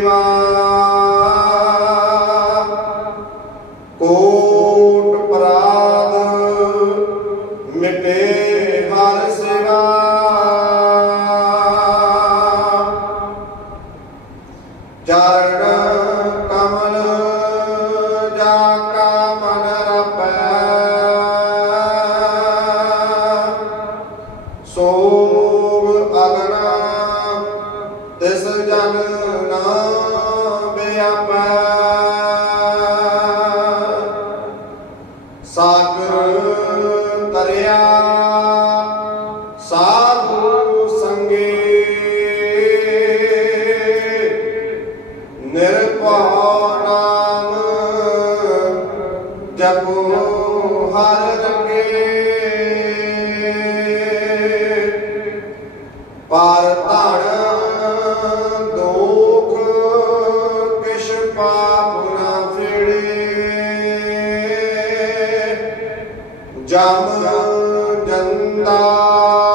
ます。ਜਪੋ ਹਰ ਰੰਗੇ। ਪਰ ਧਣ ਦੁਖ ਕਿਛ ਪਾਪ ਨਾ ਫਿੜੇ। ਜਮ ਜੰਦਾਰ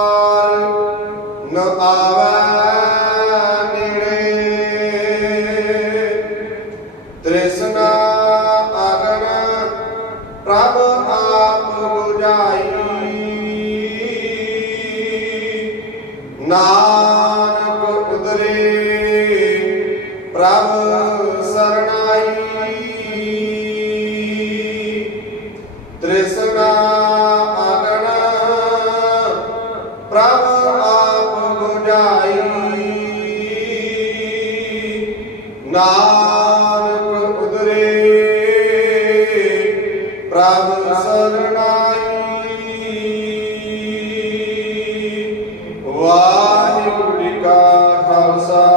ਪ੍ਰਭ ਆਪ 부ਝਾਈ ਨਾਨਕ ਉਦਰੇ ਪ੍ਰਭ ਸਰਣਾਈ। ਤ੍ਰਿਸ਼ਨਾ ਅਗਨ ਪ੍ਰਭ ਆਪ 부ਝਾਈ ਨਾਨਕ さい。